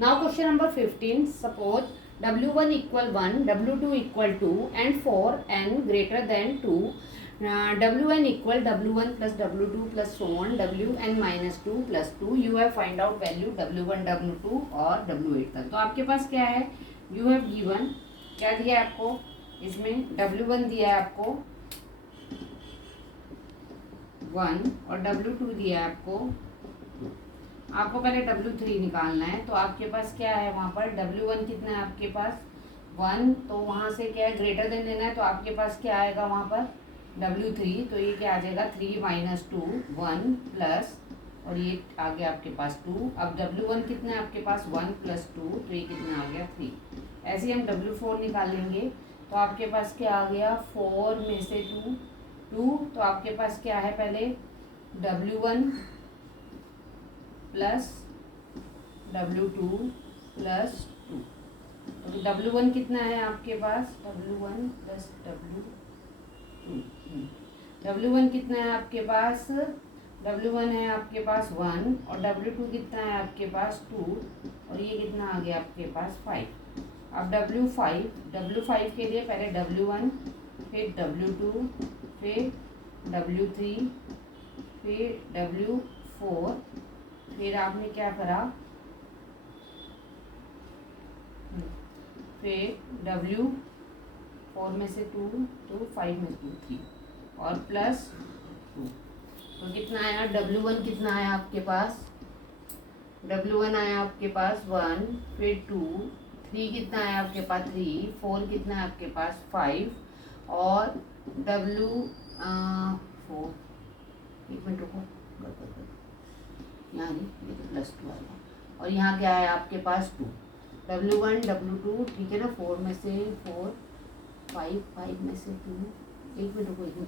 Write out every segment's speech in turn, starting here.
Now question number 15. Suppose W1 equal 1, W2 equal 2 and for n greater than 2, Wn equal W1 plus W2 plus so on, Wn minus 2 plus 2. You have find out value W1, W2 और W8 तक. तो आपके पास क्या है? You have given, क्या दिया है आपको? इसमें W1 दिया है आपको 1 और W2 दिया है आपको पहले W3 निकालना है. तो आपके पास क्या है वहाँ पर? W1 कितना है आपके पास? 1. तो वहाँ से क्या है? ग्रेटर देन लेना है. तो आपके पास क्या आएगा वहाँ पर? W3. तो ये क्या आ जाएगा? 3 माइनस 2 1 प्लस और ये आ गया आपके पास 2. अब W1 कितना है आपके पास? 1 प्लस 2. तो ये कितना आ गया? 3. ऐसे ही हम W4 निकालेंगे. तो आपके पास क्या आ गया? 4 में से 2. तो आपके पास क्या है? पहले W1 प्लस W2 प्लस 2. तो W1 कितना है आपके पास? W1 plus W2. W1 कितना है आपके पास? W1 है आपके पास 1 और W2 कितना है आपके पास 2 और ये कितना आ गया आपके पास 5. अब W5 के लिए पहले W1 फिर W2 फिर W3 फिर W4. फिर आपने क्या करा? फिर W4 में से 2 तो 5 में 2 3 और प्लस 2. तो कितना आया? W1 कितना आया आपके पास? W1 आया आपके पास 1 फिर 2 3 कितना आया आपके पास? 3 4 कितना है आपके पास? 5 और W4. एक मिनट रुको, यहाँ नहीं, ये तो प्लस 2 आएगा और यहाँ क्या है आपके पास? 2. W1 W2 ठीक है ना. 4 में से 4 5 में से 2. एक मिनट रुको.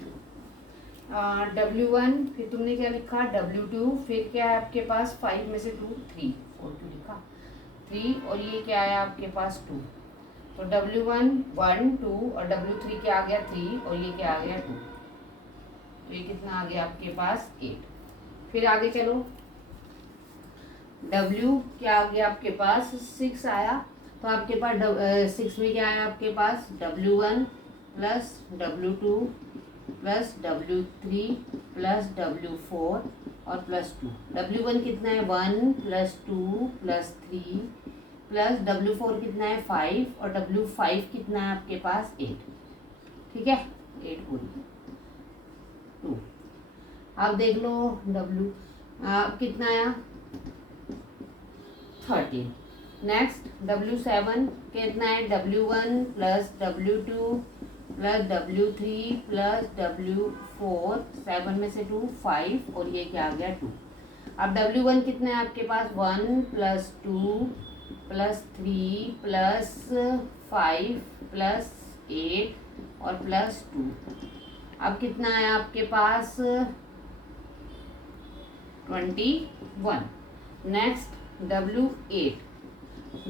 W1 फिर तुमने क्या लिखा? W2 फिर क्या है आपके पास? 5 में से 2 3 4 क्यों लिखा? 3 और ये क्या है आपके पास? 2. तो W1 1 2 और W3 क्या आ गया? 3 और ये क्या आ गया? 2. तो ये कितना आ गया आपके पास? 8. फिर आगे चलो. W क्या आ गया आपके पास? 6 आया. तो आपके पास 6 में क्या आया आपके पास? W1 plus W2 plus W3 plus W4 और प्लस 2. W1 कितना है? 1 प्लस 2 प्लस 3 प्लस W4 कितना है? 5 और W5 कितना है आपके पास? 8. ठीक है, 8 पूरी 2. आप देख लो W कितना आया? 13. नेक्स्ट W7 कितना है? W1 plus W2 plus W3 plus W4 7 में से 2 5 और ये क्या आ गया? 2. अब W1 कितना है आपके पास? 1 प्लस 2 प्लस 3 प्लस 5 प्लस 8 और प्लस 2. अब कितना है आपके पास? 21. Next W8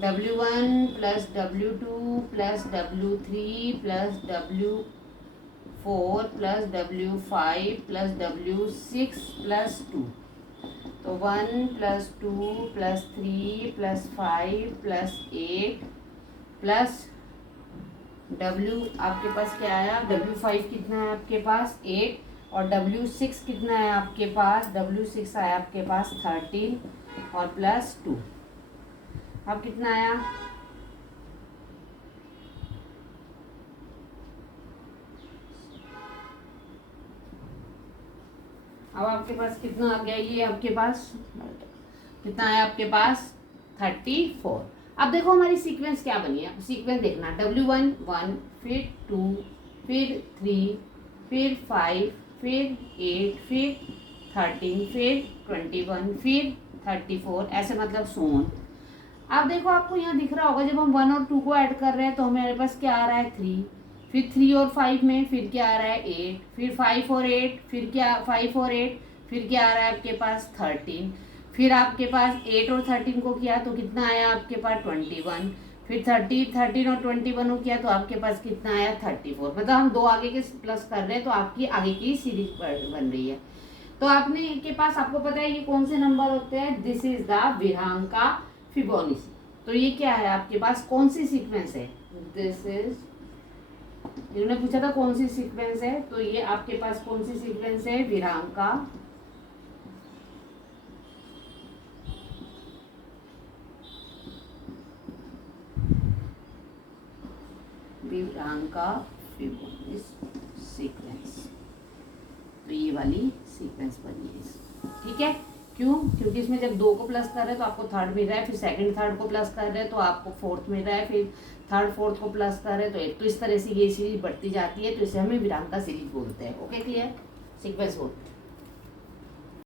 W1 plus W2 plus W3 plus W4 plus W5 plus W6 plus 2. तो 1 plus 2 plus 3 plus 5 plus 8 plus W आपके पास क्या आया? W5 कितना है आपके पास? 8 और W6 कितना है आपके पास? W6 आया आपके पास 13 और प्लस 2. अब कितना आया? अब आपके पास कितना आ गया? ये आपके पास कितना आया आपके पास? 34. अब देखो हमारी सीक्वेंस क्या बनी है. सीक्वेंस देखना. W1 1 फिर 2 फिर 3 फिर 5 फिर 8 फिर 13 फिर 21 फिर 34 ऐसे मतलब सोन. अब देखो आपको यहाँ दिख रहा होगा जब हम 1 और 2 को ऐड कर रहे हैं तो हमारे पास क्या आ रहा है? 3. फिर 3 और 5 में फिर क्या आ रहा है? 8. फिर 5 और 8 फिर क्या? 5 और 8 फिर क्या आ रहा है आपके पास? 13. फिर आपके पास 8 और 13 को किया तो कितना आया आपके पास? 21. फिर 13 और 21 को किया तो आपके पास कितना आया? 34. मतलब हम 2 आगे के प्लस कर रहे हैं तो आपकी आगे की सीरीज बन रही है. तो आपने के पास आपको पता है ये कौन से नंबर होते हैं? दिस इज द विरांका फिबोनाची. तो ये क्या है आपके पास, कौन सी सीक्वेंस है, दिस इज, इन्होंने पूछा था कौन सी सीक्वेंस है, तो ये आपके पास कौन सी सीक्वेंस है, विरांका, विरांका सीक्वेंस, तो ये वाली सीक्वेंस बनी है, ठीक है। क्यों, क्योंकि इसमें जब 2 को प्लस कर रहे हैं तो आपको थर्ड मिल रहा है, फिर सेकंड थर्ड को प्लस कर रहे हैं तो आपको फोर्थ मिल रहा है, फिर थर्ड फोर्थ को प्लस कर रहे हैं तो एक, तो इस तरह से ये सीरीज बढ़ती जाती है, तो इसे हमें विरांका सीरीज बोलते हैं। ओके, क्लियर, सीक्वेंस बोलते हैं।